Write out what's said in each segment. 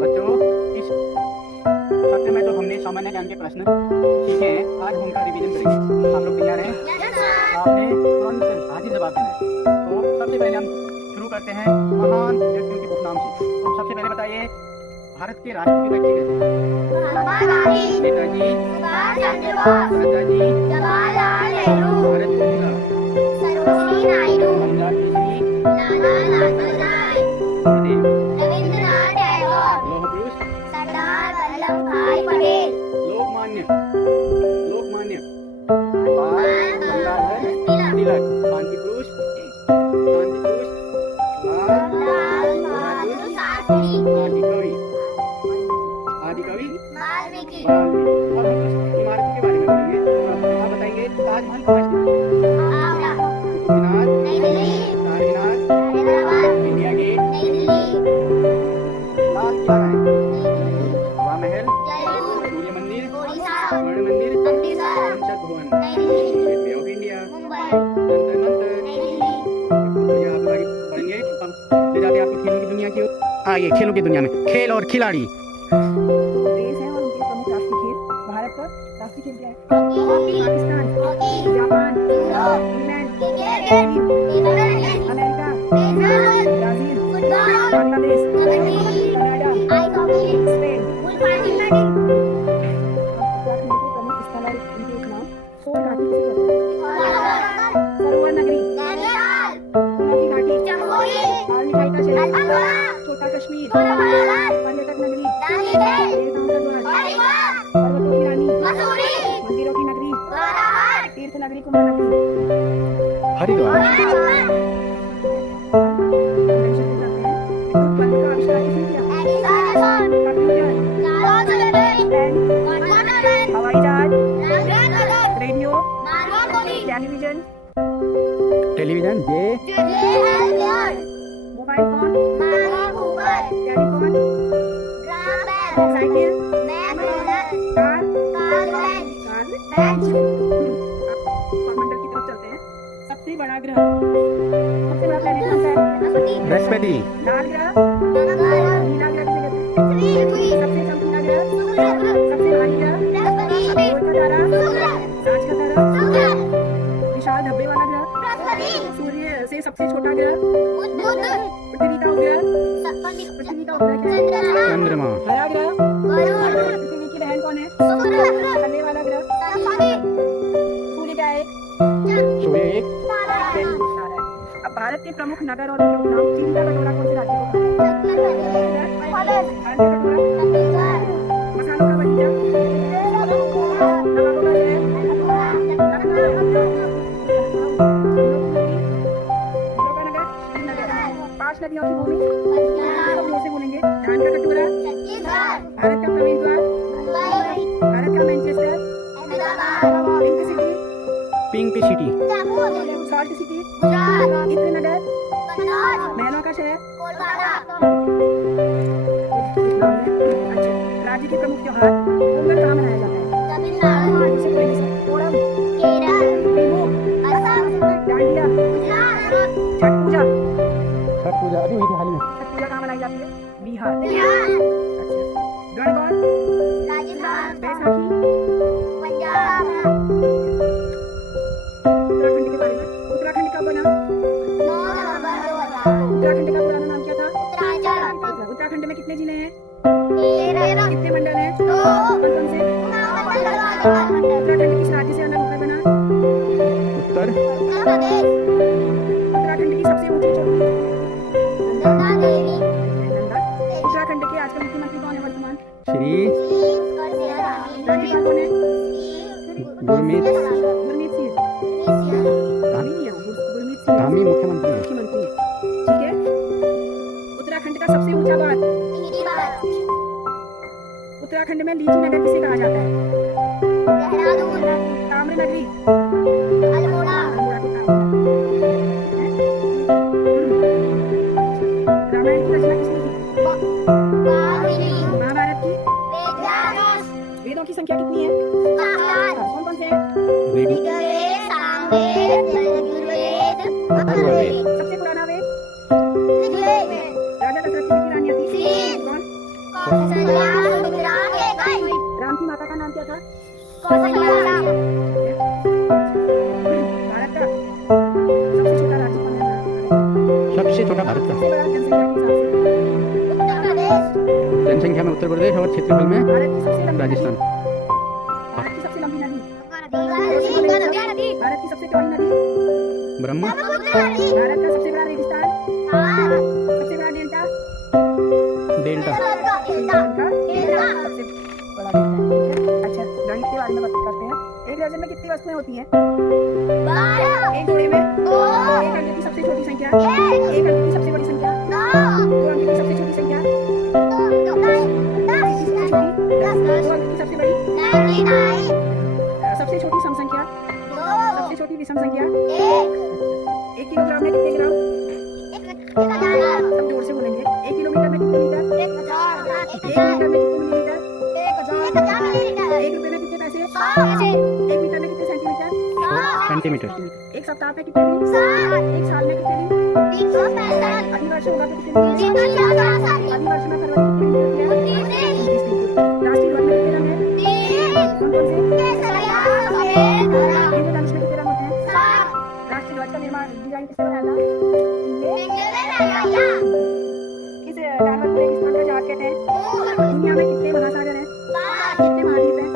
बच्चों, इस सत्र में जो हमने सामान्य ज्ञान के प्रश्न सीखे हैं, आज हम उनका रिवीजन करेंगे। आप लोग तैयार हैं? आपने तुरंत हाजिर जवाब देना है। तो सबसे पहले हम शुरू करते हैं महान व्यक्तियों के उपनाम से। तो सबसे पहले बताइए, भारत के राष्ट्रपिता किसे कहते हैं? नेताजी सुभाष चंद्र बोस, नेताजी जवाहरलाल नेहरू, भारत माता सरोजिनी नायडू, पंजाब केसरी नाना लालदास, गुरुदेव रविंद्रनाथ टैगोर, लौह पुरुष सरदार वल्लभ भाई पटेल, लोकमान्य बाल गंगाधर तिलक, शांति पुरुष लाल बहादुर शास्त्री, आदि कवि वाल्मीकि। अब हम कुछ इमारतों के बारे में बोलेंगे। आप बताएंगे ताजमहल कहाँ स्थित है? आगरा, कुतुब मीनार नई दिल्ली, चारमीनार हैदराबाद, इंडिया गेट नई दिल्ली, लाल किला है हवा महल जयपुर, सूर्य मंदिर ओडिशा, स्वर्ण मंदिर अमृतसर, संसद भवन नई Delhi, gateway of India Mumbai, Jantar Mantar नई दिल्ली। तो ये आप आगे पढ़ेंगे। हम ले जाते हैं आपको खेलों की दुनिया की ओर। आइए, खेलों की दुनिया में खेल और खिलाड़ी। देश है और उनके प्रमुख राष्ट्रीय खेल। भारत का राष्ट्रीय खेल क्या है? Pakistan, Japan, England, America, Brazil, Bangladesh, Canada, Spain. Uttarakhand के प्रमुख स्थल और उनके नाम। सोन घाटी किसे कहते हैं? सरोवर नगरी, ऊना की घाटी, लाल मिठाई का शहर, छोटा कश्मीर, पर्यटक नगरी, देवताओं का द्वार, पर्वतों की रानी, मंदिरों की नगरी, तीर्थ नगरी, कुंभ नगरी, हरिद्वार। विद्युत बल्ब का आविष्कार किसने किया? कंप्यूटर, हवाई जहाज, रेडियो, टेलीविजन जे mobile phone, telephone, cycle, car, मंडल की तरफ चलते हैं। सबसे बड़ा ग्रह, सबसे बड़ा प्लेनेट कौन सा है? बृहस्पति, लाल ग्रह, नीला ग्रह किसे कहते हैं? सबसे चमकीला ग्रह, सबसे भारी ग्रह, गोल का तारा, सांझ का तारा, विशाल धब्बे वाला ग्रह, सूर्य से सबसे छोटा ग्रह, पृथ्वी का उपग्रह क्या है? चंद्रमा, हरा ग्रह, पृथ्वी की बहन कौन है? चलने वाला ग्रह, सूर्य क्या है? सूर्य एक तारा है। अब भारत के प्रमुख नगर और उनके उपनाम। चीन का कटोरा कौन से राज्य को कहते हैं? भारत का कटोरा, मसालों का बगीचा, नवाबों का शहर, पांच नदियों की भूमि, सब जोर से बोलेंगे। धान का कटोरा, भारत का प्रवेश द्वार, भारत का Manchester, pink city, salt city, इत्र नगर, महलों का शहर। अच्छा, राज्य के प्रमुख त्योहार। पोंगल कहाँ मनाया जाता है? ओणम, बिहू, डांडिया, छठ पूजा। छठ पूजा अभी हुई थी हाल में। छठ पूजा कहाँ मनाई जाती है? बिहार। अच्छा, गणगौर, बैसाखी, उत्तराखंड के बारे में। उत्तराखंड कब बना? उत्तराखंड का पुराना नाम क्या था? उत्तराखंड में कितने जिले हैं? कितने मंडल हैं? कौन से? उत्तराखंड किस राज्य से अलग होकर बना? उत्तर उत्तराखंड की सबसे ऊंची चोटी? नंदा। उत्तराखंड के आजकल मुख्यमंत्री कौन है वर्तमान? श्री राज्यपाल कौन है? गुरमीत गुरमीत सिंह। धामी मुख्यमंत्री है। मुख्यमंत्री है। ठीक है। उत्तराखंड का सबसे ऊंचा बाग। उत्तराखंड में लीची नगर किसे कहा जाता है? ताम्र नगरी, अल्मोड़ा को ताम्र। रामायण की रचना किसने की? महाभारत की? वेदों की संख्या कितनी है? कौन कौन से हैं? सबसे पुराना वेद? राजा दशरथ की रानी थी कौन? राम की माता का नाम क्या था? भारत का सबसे छोटा राज्य कौन है? सबसे छोटा भारत का। सबसे बड़ा जनसंख्या के हिसाब से जनसंख्या में उत्तर प्रदेश और क्षेत्रफल में भारत की सबसे लंबी राजस्थान। भारत की सबसे लंबी नदी, भारत की सबसे चौड़ी नदी, ब्रह्म। भारत का सबसे बड़ा रेगिस्तान, सबसे बड़ा डेल्टा, डेल्टा। का सबसे बड़ा डेल्टा है, ठीक है? अच्छा, गणित के बारे में बात करते हैं। एक डजन में कितनी वस्तुएं होती हैं? एक जोड़े में एक अंक की सबसे छोटी संख्या, एक अंक की सबसे बड़ी संख्या, दो अंक की सबसे छोटी संख्या, दो अंक की सबसे बड़ी, सबसे छोटी सम संख्या, सबसे छोटी विषम संख्या। 1 किलोग्राम में कितने ग्राम? सब जोर से बोलेंगे। 1 किलोमीटर में कितने मीटर? 1 मीटर में कितने मिलीमीटर? 1 रुपए में कितने पैसे? 1 मीटर में कितने सेंटीमीटर? सेंटीमीटर। एक सप्ताह में कितने दिन? एक साल में कितने दिन? अधिवर्ष होगा तो कितने दिन? अधिवर्ष में फरवरी कितने दिन होती है? 30 दिन। राष्ट्रीय ध्वज में कितने रंग हैं? कौन कौन से? इंद्रधनुष में कितने रंग होते हैं? राष्ट्रीय ध्वज का निर्माण डिजाइन किसने बनाया था? किस जानवर को रेगिस्तान का जहाज कहते हैं? दुनिया में कितने महासागर हैं? कितने महाद्वीप हैं?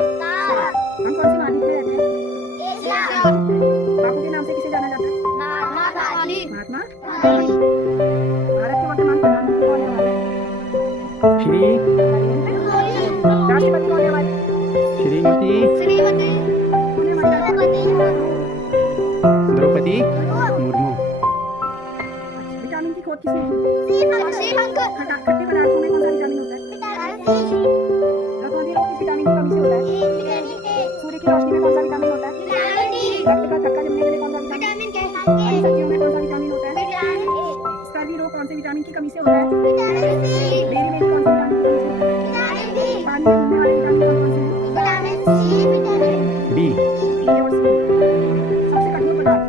हम कौन से महाद्वीप में रहते हैं? बापू के नाम से किसे जाना जाता है? महात्मा। भारत के वर्तमान प्रधानमंत्री कौन है हमारे? श्री राष्ट्रपति कौन है हमारे? श्रीमती कौन है हमारे? द्रौपदी मुर्मू। विटामिन की खोज किसने की? खट्टे पदार्थों में कौन सा विटामिन होता है? रतौंधी रोग किस विटामिन की कमी से होता है? सूर्य की रोशनी में कौन सा विटामिन होता है? रक्त का थक्का जमने के लिए कौन सा विटामिन? हरी सब्जियों में कौन सा विटामिन होता है? स्कर्वी रोग कौन से विटामिन की कमी से होता है? बेरी में कौन से विटामिन की कमी से होता है? पानी में घुलने वाले विटामिन कौन से हैं? बी। ए और सी। सबसे कठोर पदार्थ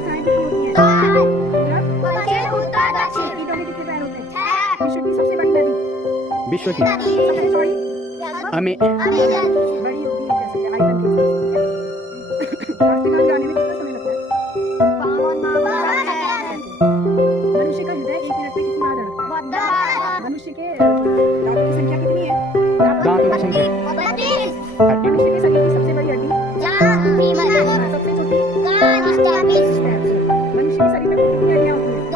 रसायन की होती है? कीटों में कितने पैर होते हैं? विश्व की सबसे बड़ी नदी, विश्व की सबसे चौड़ी, हमें बड़ी होती है कैसे आयतन के हिसाब से। राष्ट्रगान गाने में कितना समय लगता है? मनुष्य का हृदय 1 मिनट में कितनी बार धड़कता है? मनुष्य के दांतों की संख्या कितनी है? दांतों की संख्या 32। मनुष्य के शरीर की सबसे बड़ी हड्डी, सबसे छोटी, मनुष्य के शरीर में कुल कितनी हड्डियां होती हैं?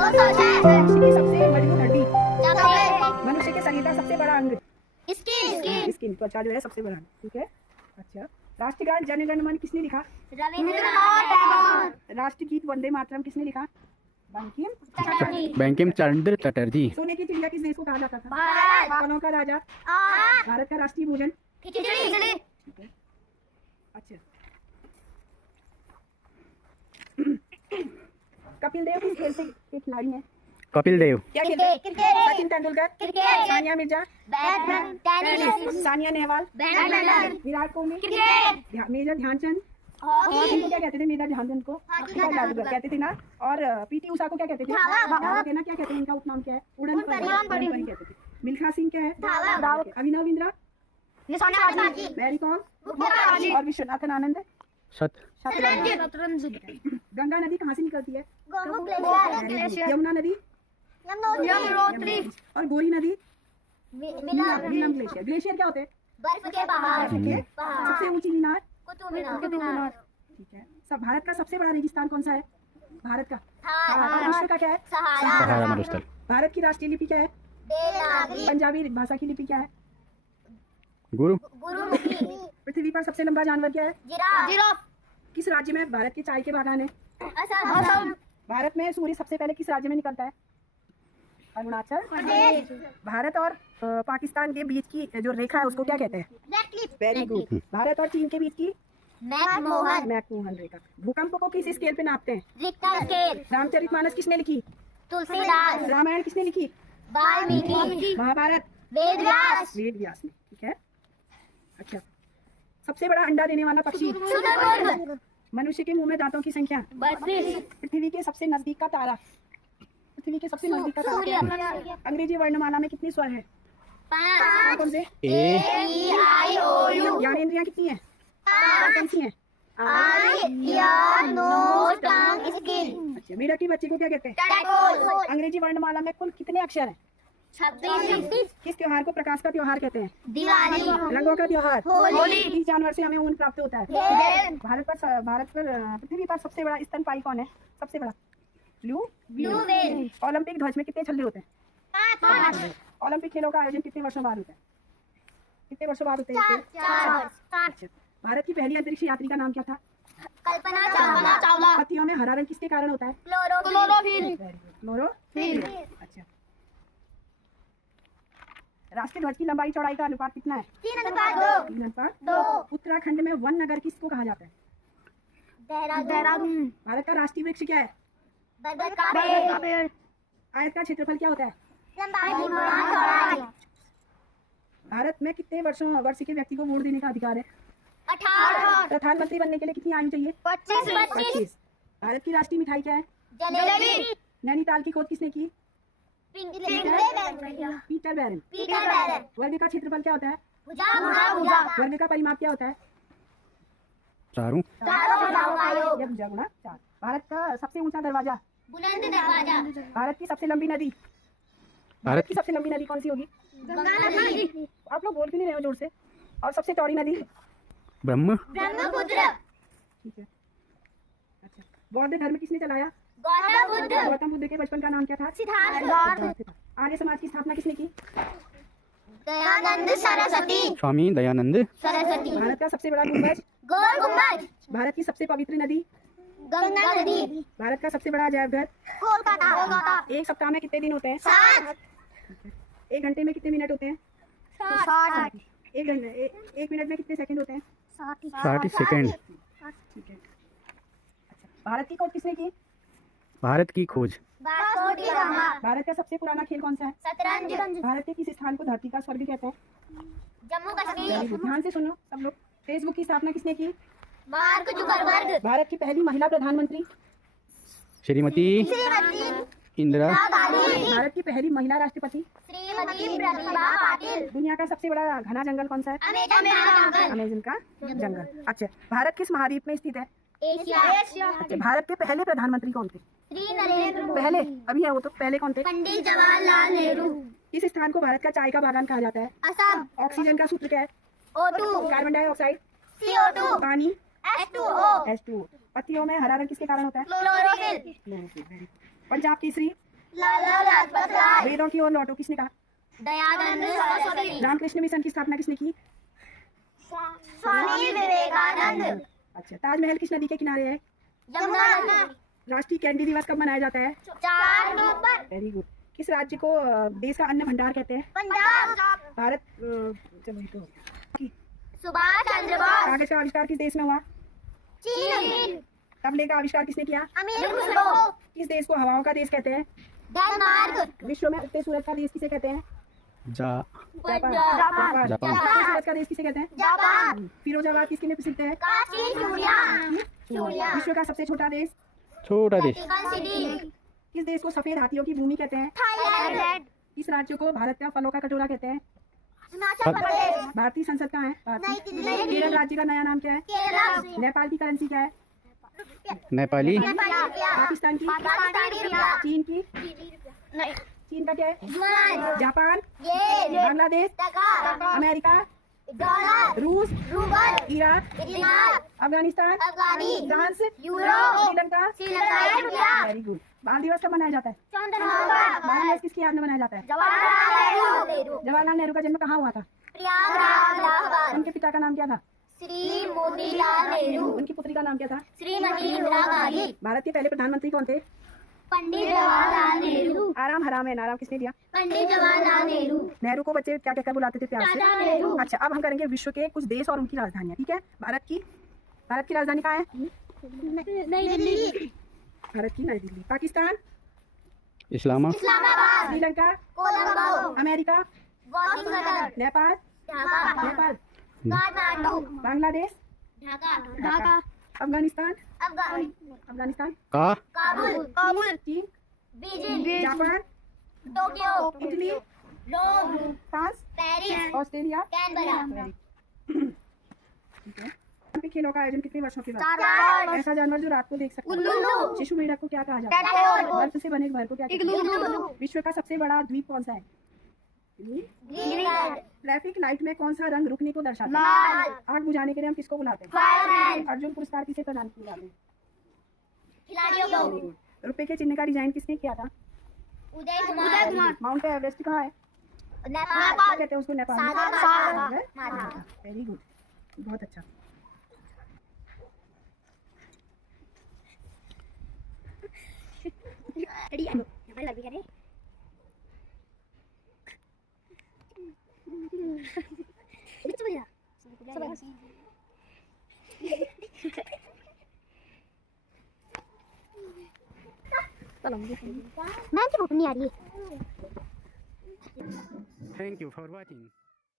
मनुष्य की सबसे मजबूत हड्डी, मनुष्य के शरीर का सबसे बड़ा अंग, स्किन, त्वचा जो है सबसे बड़ा अंग, ठीक है? अच्छा, राष्ट्रगान जन गण मन किसने लिखा? राष्ट्रगीत वंदे मातरम किसने लिखा? बंकिम चंद्र चटर्जी। सोने की चिड़िया किस देश को कहा जाता था? फलों का राजा। भारत का राष्ट्रीय भोजन? ठीक है। अच्छा, कपिल देव किस खेल से के खिलाड़ी हैं? कपिल देव क्या खेलते हैं? सचिन तेंदुलकर, सानिया मिर्जा, सानिया नेहवाल, विराट कोहली, मेजर ध्यानचंद, और इनको क्या कहते थे? मेजर ध्यानचंद को जादूगर कहते थे ना। और पीटी उषा को क्या कहते थे? धावक है ना। क्या कहते हैं? इनका उपनाम क्या है? उड़न परी कहते थे। मिल्खा सिंह क्या है? अभिनव बिंद्रा, मैरी कॉम और विश्वनाथन आनंद। गंगा नदी कहाँ से निकलती है? यमुना नदी और गोरी नदी नीलम ग्लेशियर। ग्लेशियर क्या होते हैं? बर्फ के पहाड़। सबसे ऊंची मीनार? कुतुब मीनार। ठीक है। सब भारत का सबसे बड़ा रेगिस्तान कौन सा है? भारत का। थार। विश्व का क्या है? सहारा मरुस्थल। भारत की राष्ट्रीय लिपि क्या है? देवनागरी। पंजाबी भाषा की लिपि क्या है? गुरु। गुरुमुखी। पृथ्वी पर सबसे लंबा जानवर क्या है? जिराफ। किस राज्य में भारत के चाय के बागान है? असम। भारत में सूर्य सबसे पहले किस राज्य में निकलता है? अरुणाचल प्रदेश। भारत और पाकिस्तान के बीच की जो रेखा है उसको क्या कहते हैं? Very good. भारत और चीन के बीच की? मैकमोहन रेखा। भूकंप को किस स्केल पे नापते हैं? Richter scale. रामचरितमानस किसने लिखी? तुलसीदास। रामायण किसने लिखी? वाल्मीकि। महाभारत? वेदव्यास। वेद व्यास ने। ठीक है। अच्छा, सबसे बड़ा अंडा देने वाला पक्षी? शुनकमुर्ग। मनुष्य के मुंह में दांतों की संख्या? 32। पृथ्वी के सबसे नजदीक का तारा? पृथ्वी के सबसे नजदीक का तारा? सूर्य। अंग्रेजी वर्णमाला में कितनी स्वर है? पाँच कौन से? EIOU ज्ञानेंद्रियां कितनी है? कौन सी है? Eye, ear, nose, tongue, skin. अच्छा, मेरठ की बच्ची को क्या कहते हैं? Tadpole. अंग्रेजी वर्णमाला में कुल कितने अक्षर हैं? 26. किस त्योहार को प्रकाश का त्योहार कहते हैं? दिवाली. रंगों का त्योहार। होली. किस जानवर से हमें ऊन प्राप्त होता है? भेड़. भारत पर पृथ्वी पर सबसे बड़ा स्तनपायी कौन है? सबसे बड़ा? Blue whale. ओलंपिक ध्वज में कितने छल्ले होते हैं? 5. ओलंपिक खेलों का आयोजन कितने वर्षों बाद होता है? कितने वर्षों बाद होते हैं? 4. अच्छा, भारत की पहली अंतरिक्ष यात्री का नाम क्या था? कल्पना चावला. पत्तियों में हरा रंग किसके कारण होता है? क्लोरोफिल. क्लोरोफिल। अच्छा, राष्ट्रीय ध्वज की लंबाई चौड़ाई का अनुपात कितना है? 3:2. 3:2। उत्तराखंड में वन नगर किसको कहा जाता है? देहरादून. भारत का राष्ट्रीय वृक्ष क्या है? बरगद का पेड़. आयत का क्षेत्रफल क्या होता है? लंबाई गुणा चौड़ाई. भारत में कितने वर्ष के व्यक्ति को वोट देने का अधिकार है? 18. प्रधानमंत्री बनने के लिए कितनी आयु चाहिए? 25. भारत की राष्ट्रीय मिठाई क्या है? जलेबी. नैनीताल की खोज किसने की? पीटर बैरन। वर्ग का क्षेत्रफल क्या होता है? भुजा. वर्ग का परिमाप क्या होता है? चारों। यह भुजा गुणा 4। भारत का सबसे ऊंचा दरवाजा? बुलंद दरवाजा. भारत की सबसे लंबी नदी? भारत की सबसे लंबी नदी कौन सी होगी? गंगा नदी. आप लोग बोल क्यों नहीं रहे हो जोर से? और सबसे चौड़ी नदी? ब्रह्मपुत्र. ठीक है। अच्छा, बौद्ध धर्म किसने चलाया? गौतम बुद्ध. गौतम बुद्ध के बचपन का नाम क्या था? सिद्धार्थ. आर्य समाज की स्थापना किसने की? दयानंद सरस्वती. स्वामी दयानंद। सरस्वती. भारत का सबसे बड़ा गुंबज? गोल गुंबज. भारत की सबसे पवित्र नदी? गंगा नदी. भारत का सबसे बड़ा अजायब घर? कोलकाता. एक सप्ताह में कितने दिन होते हैं? 7. एक घंटे में कितने मिनट होते हैं? 60. एक मिनट में कितने सेकंड होते हैं? 60 सेकंड। ठीक है। अच्छा, भारत की खोज किसने की? भारत की खोज। Vasco D gamma. भारत का सबसे पुराना खेल कौन सा है? शतरंज. भारत के किस स्थान को धरती का स्वर्ग कहते हैं? जम्मू Very कश्मीर. good. ध्यान से सुनो सब लोग। फेसबुक की स्थापना किसने की? Mark Zuckerberg. भारत की पहली महिला प्रधानमंत्री? श्रीमती श्रीमती इंदिरा गांधी. भारत की पहली महिला राष्ट्रपति? श्रीमती प्रतिभा पाटिल. दुनिया का सबसे बड़ा घना जंगल कौन सा है? अमेजन जंगल. अमेजन का जंगल। अच्छा, भारत किस महाद्वीप में स्थित है? एशिया. अच्छा, भारत के पहले प्रधानमंत्री कौन थे? श्री नरेंद्र मोदी. पहले अभी है वो तो, पहले कौन थे? पंडित जवाहरलाल नेहरू. इस स्थान को भारत का चाय का बागान कहा जाता है। असम. ऑक्सीजन का सूत्र क्या है? O2. Carbon dioxide, CO2. पानी, H2O. H2O। पत्तियों में हरा रंग किसके कारण होता है? क्लोरोफिल. पंजाब केसरी। लाला लाजपत राय. वेदों की ओर लौटो किसने कहा? दयानंद सरस्वती. रामकृष्ण मिशन की स्थापना किसने की? स्वामी विवेकानंद. अच्छा, ताजमहल किस नदी के किनारे है? यमुना नदी. राष्ट्रीय कैंडी दिवस कब मनाया जाता है? 4 नवंबर. Very good. किस राज्य को देश का अन्न भंडार कहते हैं? पंजाब. भारत चलो ये तो की। सुभाष चंद्र बोस. कागज का आविष्कार किस देश में हुआ? चीन. तबले का आविष्कार किसने किया? अमीर खुसरो. किस देश को हवाओं का देश कहते हैं? डेनमार्क. विश्व में उगते सूरज का देश किसे कहते हैं? जापान. जापान। उगते सूरज का देश किसे कहते हैं? जापान. फिरोजाबाद किसके लिए प्रसिद्ध है? काशी चूड़िया. विश्व का सबसे छोटा देश? छोटा देश। Vatican city. किस देश को सफेद हाथियों की भूमि कहते हैं? थाईलैंड. किस राज्य को भारत का फलों का कटोरा कहते हैं? हिमाचल प्रदेश. भारतीय संसद कहाँ है? नई भारतीय। दिल्ली. केरल राज्य का नया नाम क्या है? केरल. नेपाल की करेंसी क्या है? नेपाली। पाकिस्तान की? पाकिस्तानी रुपया. चीन की? नहीं. चीन का क्या है? युआन. जापान? येन. बांग्लादेश? टका. अमेरिका? डॉलर. रूस? रूबल. इराक? दिनार. अफगानिस्तान? अफगानी. फ्रांस? यूरो. श्रीलंका? श्रीलंकाई रुपया. Very good. बाल दिवस कब मनाया जाता है? 14 नवंबर. बाल दिवस किसकी याद में मनाया जाता है? जवाहरलाल नेहरू. जवाहरलाल नेहरू का जन्म कहाँ हुआ था? प्रयागराज. इलाहाबाद. उनके पिता का नाम क्या था? श्री मोतीलाल नेहरू. उनकी पुत्री का नाम क्या था? श्रीमती इंदिरा गांधी. भारत के पहले प्रधानमंत्री कौन थे? पंडित जवाहरलाल नेहरू. आराम हराम है, नाराम किसने दिया? पंडित जवाहरलाल नेहरू. नेहरू को बच्चे क्या कहकर बुलाते थे प्यार चाचा से? नेहरू. अच्छा, अब हम करेंगे विश्व के कुछ देश और उनकी राजधानियां। ठीक है? भारत की राजधानी कहाँ है? नई दिल्ली. भारत की नई दिल्ली। पाकिस्तान? इस्लामाबाद. श्रीलंका? कोलंबो. अमेरिका? वाशिंगटन. नेपाल? ढाका. नेपाल? काठमांडू. बांग्लादेश? ढाका. अफगानिस्तान? अफगानिस्तान. का काबुल. चीन? Beijing. Japan? Tokyo. Italy? Rome France, Paris Australia. Canberra ठीक है। ओलंपिक खेलों का आयोजन कितने वर्षों के बाद? 4 वर्ष ऐसा जानवर जो रात को देख सकता है? उल्लू शिशु मेढक को क्या कहा जाता है? टैटपोल बर्फ से बने घर को क्या कहते हैं? इग्लू विश्व का सबसे बड़ा द्वीप कौन सा है? ग्रीनलैंड ट्रैफिक लाइट में कौन सा रंग रुकने को दर्शाता है? लाल आग बुझाने के लिए हम किसको बुलाते हैं? फायरमैन अर्जुन पुरस्कार किसे प्रदान किए जाते हैं? खिलाड़ियों को रुपए के चिन्ह का डिजाइन किसने किया था? उदय कुमार माउंट एवरेस्ट कहाँ है? क्या नेपाल कहते हैं उसको नेपाल में? माधा वेरी गुड, बहुत अच्छा। रेडी हमारी बात भी करें बिच्चू भैया मैम की फोटो नहीं आ रही है थैंक यू फॉर वॉचिंग।